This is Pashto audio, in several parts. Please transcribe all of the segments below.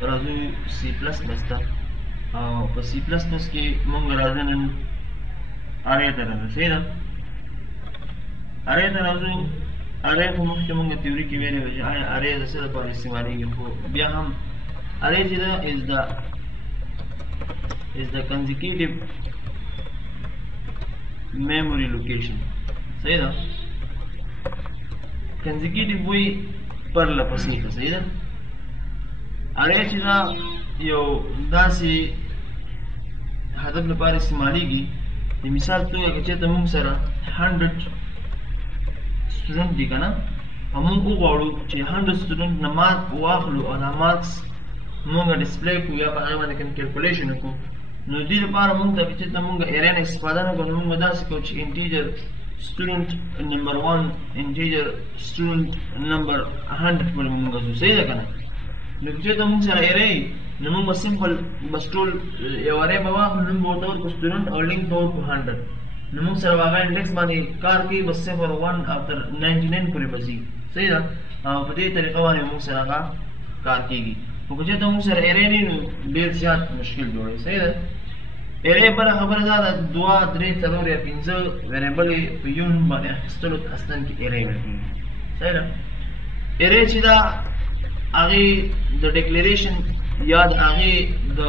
راځو سی پلس پلس ته او په سی پلس پلس کې موږ راځو نن ارې ته راځو صحیح ده ارې ته راځو ارې خو مخکې موږ تیوري کې ویلې وه چې آیا ارې د څه لپاره استعمالېږي خو بیا هم ارې چې ده is the consecutive memory location صحیح ده consecutive وایي پرله پسې ته صحیح ده ارې چې دا یو داسې هدف لپاره استعمالېږي د مثال توګه که چېرته موږ سره 100 سټوډنټ دي که نه او موږ وغواړو چې 100 سټوډنټ نه مارک واخلو او دا مارکس موږ ډسپلی کړو یا په هغې باندې کوم کیلکولیشن وکړو نو دې لپاره موږ ته که چېرته موږ ارې نه استفاده نه کوو نو موږ به داسې کوو چې انټیجر student number 1 integer student number 100 پر موږ ځو صحیح ده که نه نو که چېرته موږ سره ارې نو موږ به سمپل بس ټول یو ارې به واخلو نوم به ورته ورکړو student او لینک به ورکړو 100 نو موږ سره هغه انډیکس باندې کار کوي بس 0 1 او تر 99 پورې به ځي صحیح ده او په دې طریقه باندې موږ سره هغه کار کېږي خو که چېرته موږ سره ارې نه وي نو ډېر زیات مشکل جوړوي صحیح ده ارې بله خبره دا ده 2 3 4 یا 5 ویریبلې په یو نوم باندې اخیستلو ته اصلاً کې ارې ویل کېږي صحیح ده ارې چې ده هغې د ډیکلیریشن یا د هغې د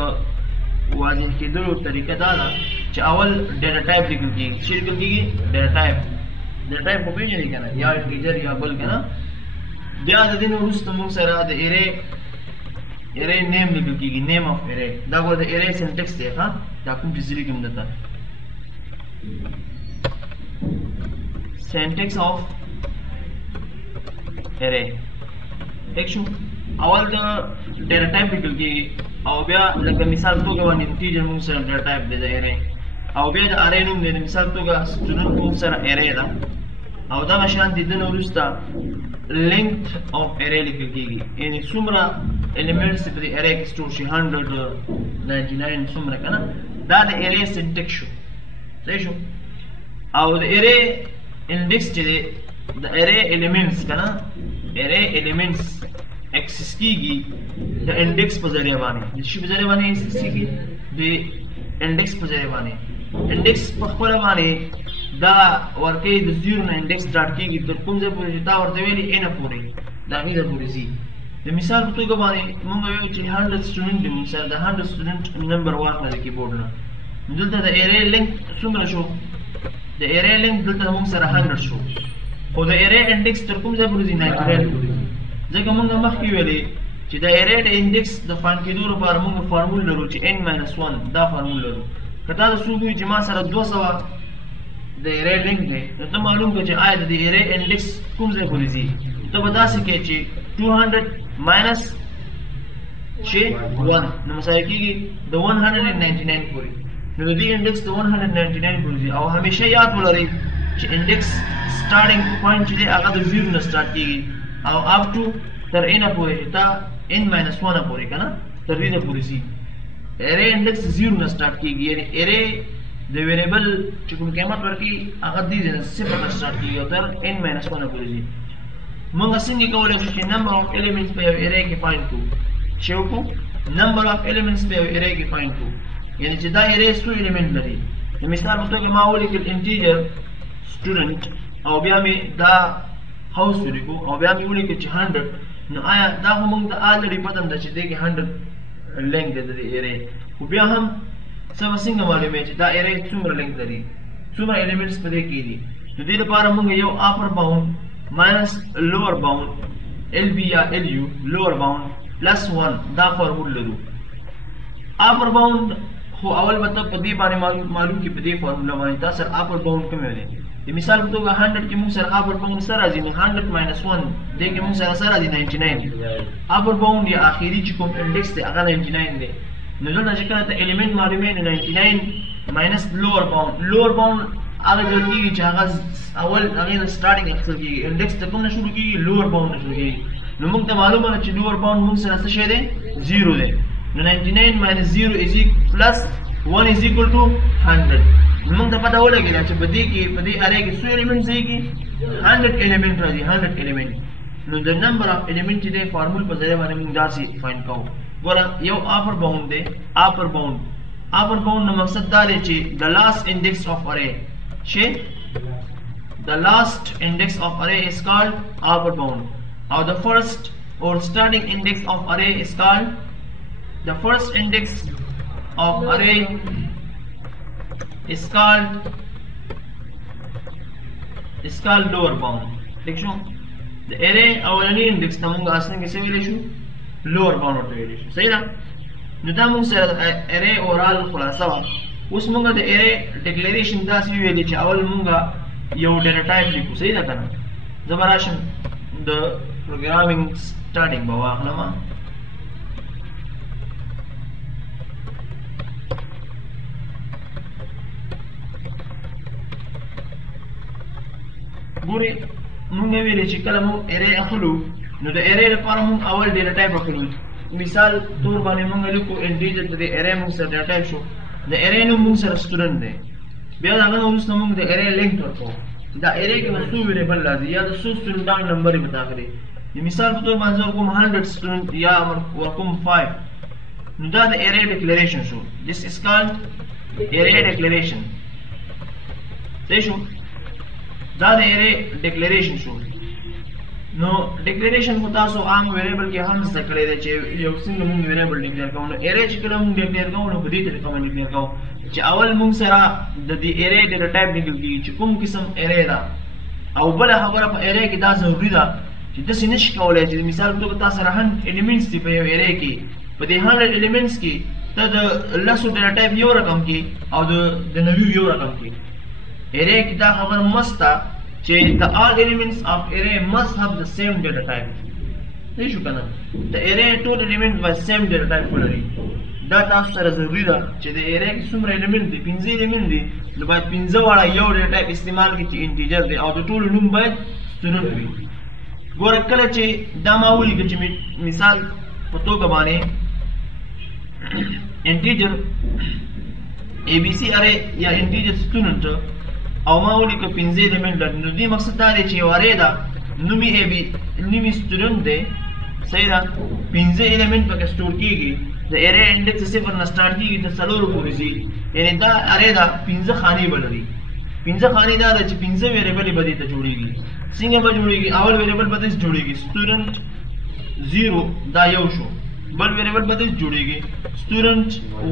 واضح کېدلو طریقه دا ده چې اول ډیټا ټایپ لیکل کېږي څه لیکل کېږي ډیټا ټایپ خو پېژنئ که نه یا انټیجر یا بل که نه بیا د دې نه وروسته موږ سره د ارې نیم لیکل کېږي نیم اف ارې دا خو د ارې سینټکس دی ښه دا کوم چې زه لیکم دلته سینټکس اف ارې ٹھیک شو اول د ډیټا ټایپ لیکل کېږي او بیا لکه مثال توګه باندې انټیجر موږ سره ډیټا ټایپ دی د ارې او بیا د ارې نوم دی د مثال توګه سټوډنټ موږ سره ارې ده او دغه شان د دې نه وروسته length of array لیکل کېږي یعنې څومره elements په دې ارې کې سټور شي 199 څومره که نه دا د ارې سینټکس شو صحیح شو او د ارې انډیکس چې دی د ارې elements که نه ارې elements اکسس کېږي د انډیکس په ذریعه باندې د شي په ذریعه باندې اکسس کېږي د انډیکس په ذریعه باندې انډیکس په خپله باندې دا ورکوي د 0 نه انډیکس سټارټ کېږي تر کوم ځای پورې چې تا ورته ویلي n پورې د هغې ځای پورې ځي د مثال په توګه باندې موږ ویو چې 100 سټوډنټ دي موږ سره د 100 سټوډنټ نمبر واخله د کیبورډ نه نو دلته د ارې لینک څومره شو د ارې لینک دلته موږ سره 100 شو خو د ارې انډیکس تر کوم ځای پورې ځي 99 پورې ځي ځکه موږ مخکې ویلې چې د ارې د انډیکس د فایند کېدو لپاره موږ فارمول لرو چې n - 1 دا فارمول لرو که تا د څوک وي چې ما سره 200 د ارې لینک دی نو ته معلوم کړه چې آیا د ارې انډیکس کوم ځای پورې ځي ته به داسې کوې چې 200 ماینس چې 1 نو مساوي کېږي د 199 پورې نو د دې انډیکس د 199 پورې ځي او همیشه یاد ولرئ چې انډیکس سټارټینګ پوینټ چې دی هغه د 0 نه سټارټ کېږي او اپ ټو تر n پورې چې تا n - 1 پورې که نه تر دې پورې ځي ارې انډیکس 0 نه سټارټ کېږي یعنې ارې د ویریبل چې کوم قیمت ورکړي هغه دې ځای نه 0 نه سټارټ کېږي او تر n - 1 پورې ځي موږ څنګه کولی شو چې نمبر اف ایلیمنټس په یو ارې کې فایند کړو چې وکړو نمبر اف ایلیمنټس په یو ارې کې فایند کړو یعنې چې دا ارې څو ایلیمنټ لري د مثال په توګه ما ولیکل انټیجر سټوډنټ او بیا مې دا هاوس ولیکو او بیا مې ولیکل چې 100 نو آیا دا خو موږ ته الریډي پته ده چې دې کې 100 لینک دی د دې ارې خو بیا هم څه به څنګه معلوموي چې دا ارې څومره لینک لري څومره ایلیمنټس په دې کې دي نو دې لپاره موږ یو اپر باونډ ماینس لوور باونډ LB یا LU لوور باونډ پلس 1 دا فارمول لرو اپر باونډ خو اول به ته په دې باندې معلوم کړي په دې فارموله باندې تا سره اپر باونډ کوم دی د مثال په توګه 100 کې موږ سره اپر باونډ سره راځي 100 - 1 دې کې موږ سره راځي 99 اپر باونډ یا اخیری چې کوم انډیکس دی هغه 99 دی نو دلته چې کله ته الیمنټ معلوموي 99 ماینس لوور باونډ هغه ځل کېږي چې هغه اول هغې نه سټارټینګ اخیستل کېږي انډیکس ته کوم نه شروع کېږي لوور باونډ نه شروع کېږي نو موږ ته معلومه ده چې لوور باونډ موږ سره څه شی دی 0 دی نو 99 ماینس 0 پلس 1 is equal to 100 نو موږ ته پته ولګېده چې په دې کې په دې ارې کې څو ایلیمنټ ځایږي 100 ایلیمنټ راځي 100 ایلیمنټ نو د نمبر اف ایلیمنټ چې دی فارمول په ذریعه باندې موږ داسې فایند کوو د ګوره یو upper bound دی upper bound نه مقصد دا دی چې the last index of array چې the last index of array is called upper bound or the first or starting index of array is called the first index of array is called lower bound ٹھیک شو د array اولنی index ته موږ اصلا کې څه ویلی شو lower bound ورته ویلی شو صحیح ده نو دا موږ سره array اورال خلاصه وه اوس موږ د array ډیکلیریشن داسې ویلې چې اول موږ یو ډیټا ټایپ لیکو صحیح ده که نه زه به راشم د پروګرامینګ سټارټینګ به واخلم ګورې مونږ ویلې چې کله مونږ array اخلو نو د array لپاره مونږ اول ډیټا ټایپ اخلو مثال طور باندې مونږ لیکو انټیجر د array مونږ سره ډیټا ټایپ شو د array نوم مونږ سره سټوډنټ دی بیا د هغه نه وروسته مونږ د array لینک ورکوو دا array کې به څو ویریبل راځي یا د څو سټوډنټانو نمبر یې به داخلي د مثال په طور باندې زه ورکوم 100 سټوډنټ یا ورکوم 5 نو دا د array ډیکلیریشن شو this is called array declaration صحیح شو دا د array declaration شو نو declaration خو تاسو عام ویریبل کې هم زده کړی دی چې یو څنګه موږ ویریبل ډیکلیئر کوو نو array چې کله موږ ډیکلیئر کوو نو په دې طریقه باندې ډیکلیئر کوو چې اول موږ سره د دې array ډیټا ټایپ لیکل کېږي چې کوم قسم array ده او بله خبره په array کې دا ضروري ده چې داسې نشي کولی چې مثال په توګه تا سره 100 elements دي په یو array کې په دې 100 elements کې ته د لسو ډیټا ټایپ یو رقم کې او د 90 یو رقم کې array کې دا خبر مست ده چې the all elements of array must have the same data type صحیح شو که نه د array ټول elements باید same data type ولري دا تاسو سره ضروري ده چې د array کې څومره element دي 15 element دي نو باید 15 واړه یو data type استعمال کړي چې integer دی او د ټولو نوم باید student وي ګوره کله چې دا ما ولیکه چې مثال په توګه باندې integer abc array یا integer student او ما ولیکه 15 element ده نو دې مقصد دا دی چې یو array ده نومي student دی صحیح ده 15 element پکې سټور کېږي د array index صفر نه سټارټ کېږي تر څلورو پورې ځي یعنې دا array ده 15 خانې به لري 15 خانې دا ده چې 15 ویریبلې به دې ته جوړېږي څنګه به جوړېږي اول ویریبل به داسې جوړېږي student 0 دا یو شو بل ویریبل به داسې جوړېږي student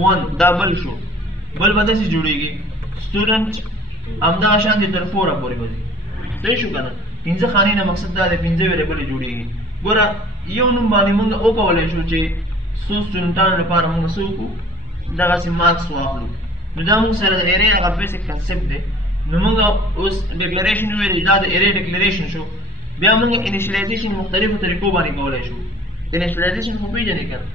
1 دا بل شو بل به داسې جوړېږي student همدغه شانتې تر 4 پورې به ځي صحیح شو که نه 15 خانې نه مقصد دا دی 15 ویریبلې جوړېږي ګوره یو نوم باندې موږ وکولی شو چې څو سټوډنټانو لپاره موږ څه وکړو دغسې مارکس واخلو نو دا موږ سره د array هغه بیسک کنسپټ دی نو موږ اوس ډیکلیریشن ویلې دا د array ډیکلیریشن شو بیا موږ انیشیلایزیشن مختلفو طریقو باندې کولی شو انیشیلایزیشن خو پېژنې که نه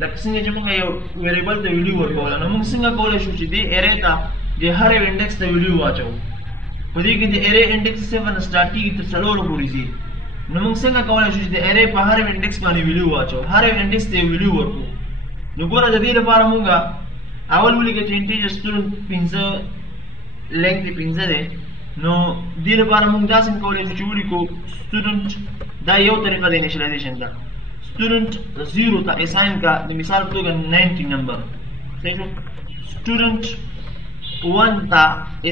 لکه څنګه چې موږ یو ویریبل ته ویډیو ورکوله نو موږ څنګه کولی شو چې دې array ته د هر یو انډیکس ته ویډیو واچوو په دې کې د array انډیکس صفر نه سټارټ کېږي تر څلورو پورې ځي نو موږ څنګه کولی شو چې د array په هر یو انډیکس باندې ویډیو واچوو هر یو انډیکس ته یې ویډیو ورکړو نو ګوره د دې لپاره موږ اول ولیکه چې انټیجر سټوډنټ 15 لینک دی 15 دی نو دې لپاره موږ داسې کولی شو چې ولیکو سټوډنټ دا یو طریقه د انیشیلایزیشن ده سټوډنټ 0 ته اساین کا د مثال په توګه 90 نمبر صحیح شو سټوډنټ 1 ته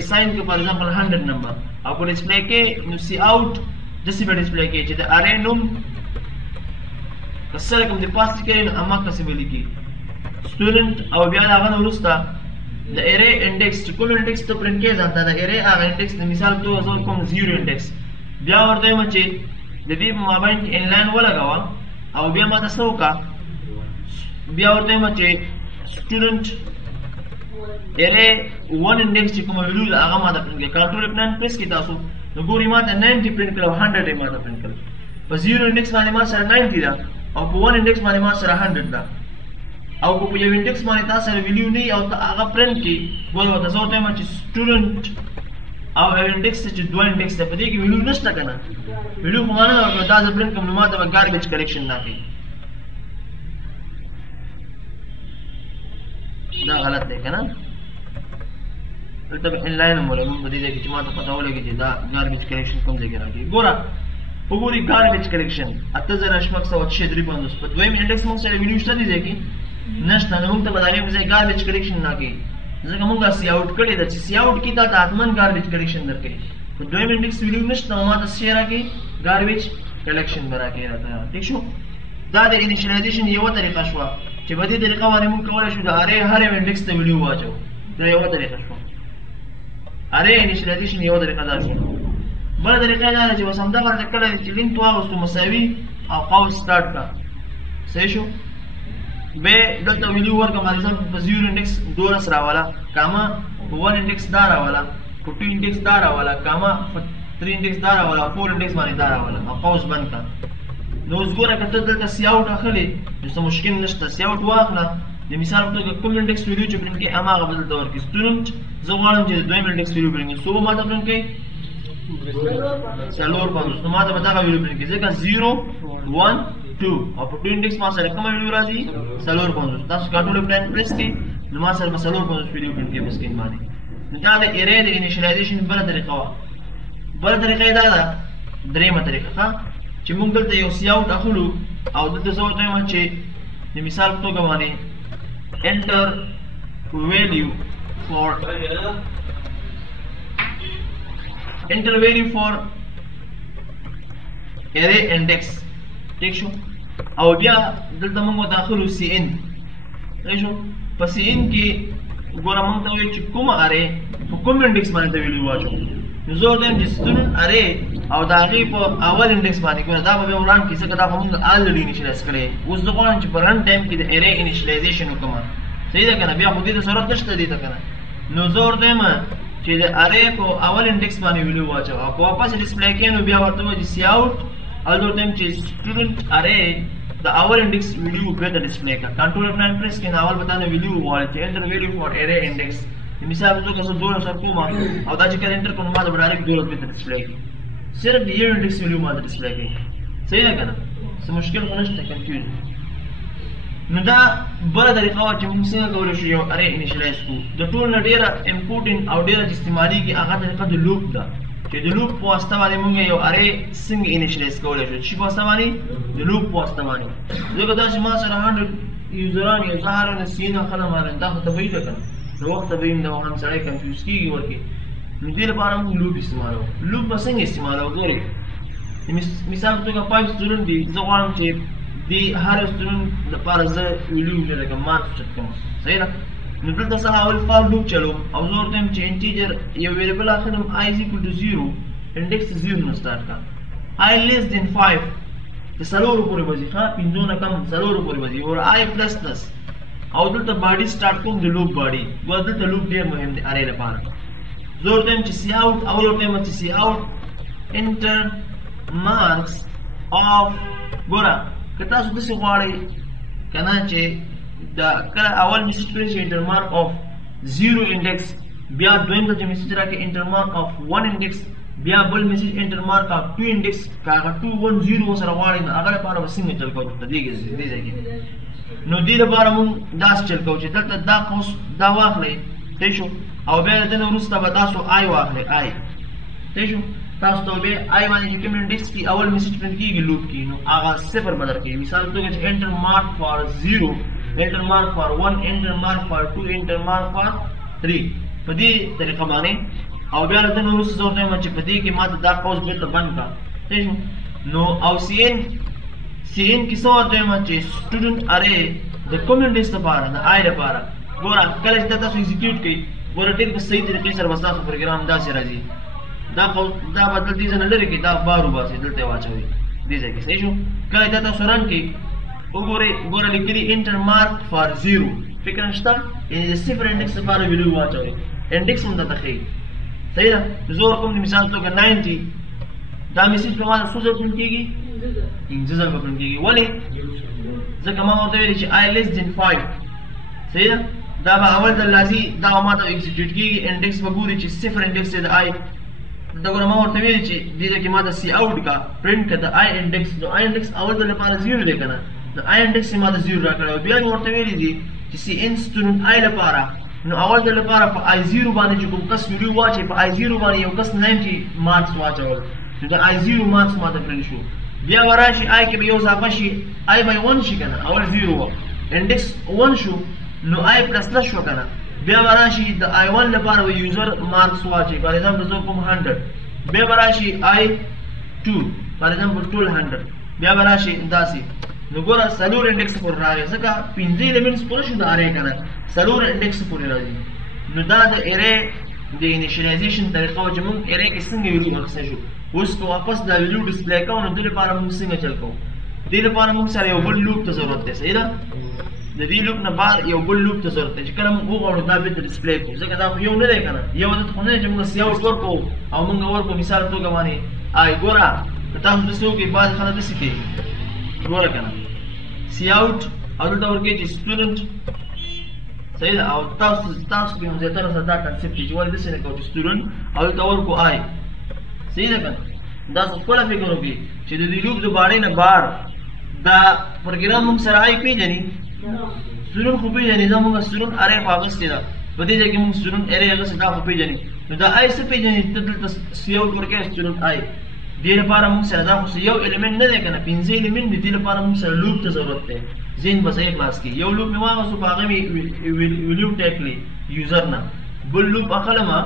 اساین کا فار ایگزامپل 100 نمبر او په ډسپلی کې نو سی آوټ داسې به ډسپلی کې چې د array نوم که څه رقم د پاس کړي نو هماغسې به لیکي سټوډنټ او بیا د هغه نه وروسته د array انډیکس چې کوم انډیکس ته پرنټ کېږي ځان ته د array هغه انډیکس د مثال په توګه زه کوم 0 انډیکس بیا ورته وایم چې د دې په مابین کې انلاین ولګوه او بیا ماته څه وکړه بیا ورته وایم چې سټوډنټ array 1 انډیکس چې کومه ویډیو ده هغه ماته پرنټ کړي کنټرول F9 پریس کړئ تاسو نو ګورئ ماته 90 پرنټ کړل او 100 یې ماته پرنټ کړل په 0 انډیکس باندې ما سره 90 ده او په 1 انډیکس باندې ما سره 100 ده او په یو انډیکس باندې تاسو سره ویډیو نه او هغه پرنټ کړي ګورئ ورته څه ورته وایم چې سټوډنټ او انډیکس چې دوه انډیکس ده په دې کې ویډیو نشته که نه ویډیو خو ما نه ورکړه دا زه پرنټ کړم نو ماته به ګاربیج کلیکشن راکوي دا غلط دی که نه دلته به انلاین هم ولګوم په دې ځای کې چې ماته پته ولګي چې دا ګاربیج کلیکشن کوم ځای کې راکوي ګوره وګورئ ګاربیج کلیکشن 8653 په دویم انډیکس موږ سره ویډیو شته دي کې نشته نو موږ ته به د هغې په ځای ګاربیج کلیکشن نه کوي ځکه موږ سی آوټ کړې ده چې سی آوټ کې تا ته حتمن ګاربیج کلیکشن درکوي په دویم انډیکس ویډیو نشته نو ما ته څه راکوي ګاربیج کلیکشن به راکوي راته ټیک شو دا د انیشیلایزیشن یوه طریقه شوه چې په دې طریقه باندې موږ کولی شو د ارې هر یو انډیکس ته ویډیو واچو دا یوه طریقه شوه ارې انیشیلایزیشن یوه طریقه دا شوه بله طریقه دا ده چې بس همدغه کله چې لینک واغوستو مساوي او قوس سټارټ کړه صحیح شو بیا دلته ویډیو ورکړه مالزم په 0 انډیکس 12 راواله کاما په 1 انډیکس دا راواله په 2 انډیکس دا راواله کاما په 3 انډیکس دا راواله 4 انډیکس باندې دا راواله او قوس بند کړه نو اوس ګوره که ته دلته سی آوټ اخلې نو څه مشکل نشته سی آوټ واخله د مثال په توګه کوم انډیکس ویډیو چې پرنټ کوي هماغه به دلته ورکړي سټوډنټ زه غواړم چې د دویم انډیکس ویډیو پرنټ کړي څو به ماته پرنټ کوي 450 نو ماته به دغه ویډیو پرنټ کړي ځکه 0 1 2 او په 2 انډیکس ما سره کومه ویډیو راځي 450 تاسو کنټرول پلان پریس کړئ نو ما سره 450 ویډیو پرنټ کړي په سکرین باندې نو دا د ارې د انیشیلایزیشن بله طریقه وه بله طریقه یې دا ده درېیمه طریقه ښه چې موږ دلته یو سی آوټ اخلو او دلته زه ورته وایم چې د مثال په توګه باندې enter value for array index ٹھیک شو او بیا دلته موږ داخلو سی ان ٹھیک شو په سی ان کې ګوره موږ ته وایي چې کومه ارې په کوم انډیکس باندې ته ویډیو واچو نو زه ورته وایم چې سټوډنټ ارې او د هغې په اول انډیکس باندې ګوره دا به بیا وړاندې کړي ځکه دا خو موږ الریډي انیشیلایز کړی اوس زه غواړم چې په رن ټایم کې د ارې انیشیلایزیشن وکړم صحیح ده که نه بیا خو دې ته ضرورت نشته دې ته که نه نو زه ورته وایم چې د ارې په اول انډیکس باندې ویډیو واچو او که واپس ډسپلی کړې نو بیا ورته وایي چې سی آوټ او زه ورته وایم چې سټوډنټ ارې د اول انډیکس ویډیو بیرته ډسپلی کړه کنټرول F9 پریس کړئ نو اول به تا نه ویډیو وغواړي چې انټر ویډیو فور ارې انډیکس مثال په توګه زه 12 کوم او دا چې کله انټر کړم ما ته به ډایرکټ 12 بیرته ډسپلی کړي صرف د یو انډیکس ویډیو ما ته ډسپلی کوي صحیح ده که نه څه مشکل خو نشته کنفیوز نو دا بله طریقه وه چې موږ څنګه کولی شو یو ارې انیشیلایز کړو د ټول نه ډېره امپورټنټ او ډېره چې استعمالېږي هغه طریقه د لوپ ده چې د لوپ په واسطه باندې موږ یو ارې څنګه انیشیلایز کولی شو چې په واسطه باندې د لوپ په واسطه باندې ځکه دا چې ما سره 100 یوزران یو زه هر ونه سین اخلم دا خو طبیعي ده که نه نو وخته به وي نو هم سړی کنفیوز کېږي ورکې نو دې لپاره موږ لوپ استعمالوو لوپ به څنګه استعمالوو ګورئ مثال په توګه 5 سټوډنټ دي زه غواړم چې د هر سټوډنټ لپاره زه ویډیو لکه مارکس چک کړم صحیح ده نو دلته زه اول فار لوپ چلوم او زه ورته وایم چې انټیجر یو ویریبل اخلم i is equal to 0 انډیکس 0 نه سټارټ کړه i less than 5 د څلورو پورې به ځي ښه پنځو نه کم څلورو پورې به ځي اور i پلس پلس او دلته باډي سټارټ کوم د لوپ باډي ګوره دلته لوپ ډېر مهم دی ارې لپاره زه ورته وایم چې سی آوټ اول ورته وایم چې سی آوټ انټر مارکس اف ګوره که تاسو داسې غواړئ که نه چې د کله اول میسج کړئ چې انټر مارک اف 0 انډیکس بیا دویم ته چې میسج راکړئ انټر مارک اف 1 انډیکس بیا بل میسج انټر مارک اف 2 انډیکس که هغه 2 1 0 ورسره غواړئ نو هغه لپاره به څنګه چل کوو دې ځای کې نو دې لپاره موږ داسې چل کوو چې دلته دا قوس دا واخلئ صحیح شو او بیا د دې نه وروسته به تاسو آی واخلئ آی صحیح شو تاسو ته به آی باندې چې کوم انډیکس کې اول میسج پرنټ کېږي لوپ کې نو هغه صفر به درکوي مثال په توګه چې انټر مارک فار 0 انټر مارک فار 1 انټر مارک فار 2 انټر مارک فار 3 په دې طریقه باندې او بیا د دې نه وروسته زه ورته وایم چې په دې کې ماته دا قوس بېرته بند کړه صحیح شو نو او سی ان کې څه ورته وایم چې سټوډنټ ارې د کوم انډیکس لپاره د آی لپاره ګوره کله چې تاسو ایکزیکیوټ کړئ ګوره ډېر په صحیح طریقې سره به ستاسو پروګرام داسې راځي دا بدل دې ځای نه لرې کړئ دا بار وباسئ دلته یې واچوئ دې ځای کې صحیح شو کله چې تاسو رن کړئ وګورئ ګوره لیکلي انټر مارک فار 0 فکر نشته یعنې د صفر انډیکس لپاره ویډیو واچوئ انډیکس هم درته ښیي صحیح ده زه ورکوم د مثال توګه 90 دا میسج په ما څو ځله پرنټ کېږي 15 ځله به پرنټ کېږي ولې ځکه ما ورته ویلي چې i less than 5 صحیح ده دا به اول ځل راځي دا به ما ته ایکزیکیوټ کېږي انډیکس به ګوري چې صفر انډیکس دی د آی دا ګوره ما ورته ویلي چې دې ځای کې ما ته سی آوټ کا پرنټ کړه د آی انډیکس نو آی انډیکس اول ځل لپاره 0 دی که نه د آی انډیکس یې ما ته 0 راکړی او بیا مې ورته ویلي دي چې سی ان سټوډنټ آی لپاره نو اول ځل لپاره په آی 0 باندې چې کوم کس ویډیو واچوي په آی 0 باندې یو کس 90 مارکس واچول نو د I0 مارکس ماته پرنټ شو. بیا وراشي I کې به یو اضافه شي I by 1 شي کنه اول 0 و انډیکس 1 شو نو I پلس پلس شو کنه. بیا وراشي د I1 لپاره و یوزر مارکس واچي فار ایگزامپل زه کوم 100. بیا وراشي I2 فار ایگزامپل ټول 100. بیا وراشي داسې نو ګوره سلور انډیکس پر راغی ځکه 15 ایلیمنټس پوره شو د اره کنه سلور انډیکس پورې راځي. نو دا د اره د انیشیالایزیشن طریقه چې موږ اره کې څنګه ویلو اخیسته شو. اوس که واپس دا ویلو ډسپلی کوو نو دې لپاره موږ څنګه چل کوو. دې لپاره موږ سره یو بل لوپ ته ضرورت دی صحیح ده. د دې لوپ نه بعد یو بل لوپ ته ضرورت دی چې کله موږ وغواړو دا بیرته ډسپلی کړو ځکه دا خو یو نه دی کنه یو عادت خو نه دی چې موږ سی اوټ ورکړو او موږ ورکړو مثال توګه باندې آی ګوره که تاسو داسې وکړئ بعض خلک داسې کوي ګوره کنه سی اوټ او دلته ورکوي چې سټوډنټ صحیح ده او تاسو کې هم زیاتره سره دا کنسپټ دی چې ولې داسې نه کوو چې سټوډنټ او دلته ورکړو آی صحیح ده کنه. دا خپله فکر وکړي چې د دې لوپ د باړې نه بار دا پروګرام موږ سره آی پیژني سټوډنټ خو پیژني دا موږ سټوډنټ اره خو اخیستې ده په دې ځای کې موږ سټوډنټ اره اخیستې دا خو پیژني نو دا آی څه پیژني ته دلته سی اوټ ورکوې سټوډنټ آی. دې لپاره موږ سره دا خو یو ایلیمنټ نه دی کنه 15 ایلیمنټ دي. دې لپاره موږ سره لوپ ته ضرورت دی. ذهن به صحیح خلاص کړي. یو لوپ مې واغوستو په هغه مې ویلیو ټیک کړي یوزر نه. بل لوپ اخلمه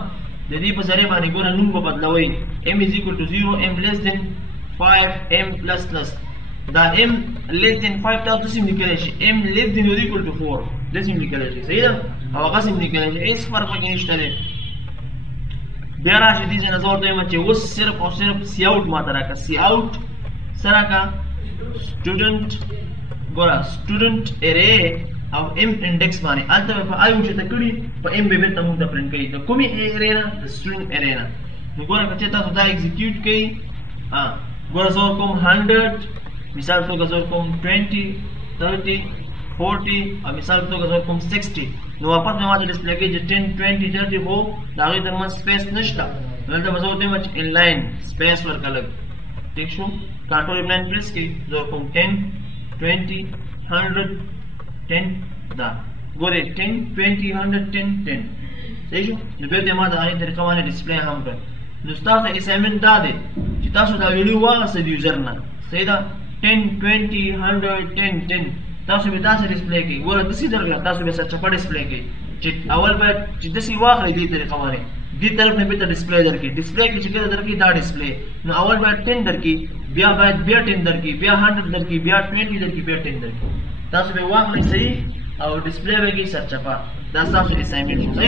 د دې په ذریعه باندې ګوره نوم به بدلوئ m is equal to 0 m less than 5 m plus plus. دا m less than 5 تاسو څه لیکلی شي m less than or equal to 4 داسې لیکلی شي صحیح ده او هغه څه لیکلی شي هېڅ فرق پکې نشته دی. بیا راشي دې ځای نه زه ورته وایم چې اوس صرف او صرف سی اوټ ماته راکړه. سی اوټ څه راکړه سټوډنټ ګوره سټوډنټ ارې او m انډیکس باندې هلته به په آی اوچته کړي په m به بېرته موږ ته پرنټ کوي د کومې ارې نه د سټوډنټ ارې نه. نو ګوره که چېرته تاسو دا ایګزیکیوټ کوئ ګوره زه ورکوم 100 مثال توګه زه ورکوم 20 30 40 او مثال توګه زه ورکوم 60 نو واپس مې ماته ډسپلی کوي چې 10 20 30 خو د هغې ترمنځ سپیس نشته. نو دلته به زه ورته وایم چې انلاین سپیس ورکړه لږ ټیک شو. کنټرول F9 پریس کړئ زه ورکوم 10 20 100 10 دا ګورئ 10 20 100 10 10 صحیح شو. نو بېرته ما د هغې طریقه باندې ډسپلی هم کړ. نو ستاسو اسایمنټ دا دی چې تاسو دا ویډیو واخیسته د یوزر نه صحیح ده 10 20 100 10 10 تاسو به داسې ډسپلی کوئ. ګوره داسې درکړه تاسو به سرچپه ډسپلی کوئ چې اول باید چې داسې واخلئ دې طریقه باندې دې طرف نه بېرته ډسپلی درکړي. ډسپلی کې چې کله درکړي دا ډسپلی نو اول باید 10 درکړي بیا باید بیا 10 درکړي بیا 100 درکړي بیا 20 درکړي بیا 10 درکړي. تاسو به واخلئ صحیح او ډسپلی به کړئ سرچپه. دا ستاسو اسایمنټ شو.